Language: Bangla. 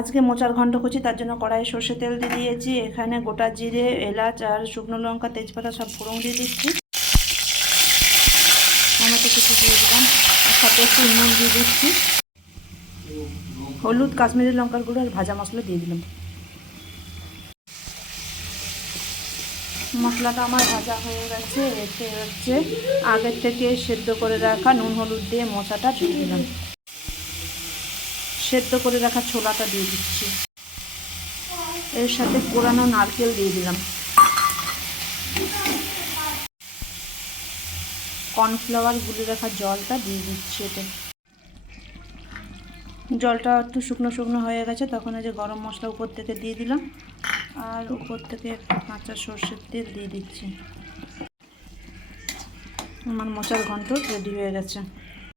আজকে মোচার ঘন্ট করছি, তার জন্য কড়াইয়ে সর্ষে তেল দিয়ে দিয়েছি। এখানে গোটা জিরে, এলাচ আর শুকনো লঙ্কা, তেজপাতা সব ফোড়ন দিয়ে দিচ্ছি। টমেটো কিছু দিয়ে দিলাম, আর সাথে একটু নুন দিয়ে দিচ্ছি, হলুদ, কাশ্মীরি লঙ্কার গুঁড়ো আর ভাজা মশলা দিয়ে দিলাম। মশলাটা আমার ভাজা হয়ে গেছে। এতে হচ্ছে আগের থেকে সেদ্ধ করে রাখা নুন হলুদ দিয়ে মোচাটা দিয়ে দিলাম। সেদ্ধ করে রাখা ছোলাটা দিয়ে দিচ্ছি। এর সাথে কোরানো নারকেল দিয়ে দিলাম। কর্নফ্লাওয়ার গুলে রাখা জলটা দিয়ে দিচ্ছি। এতে জলটা একটু শুকনো শুকনো হয়ে গেছে, তখন এই যে গরম মশলা উপর থেকে দিয়ে দিলাম, আর উপর থেকে একটু কাঁচা সর্ষের তেল দিয়ে দিচ্ছি। আমার মোচার ঘন্ট রেডি হয়ে গেছে।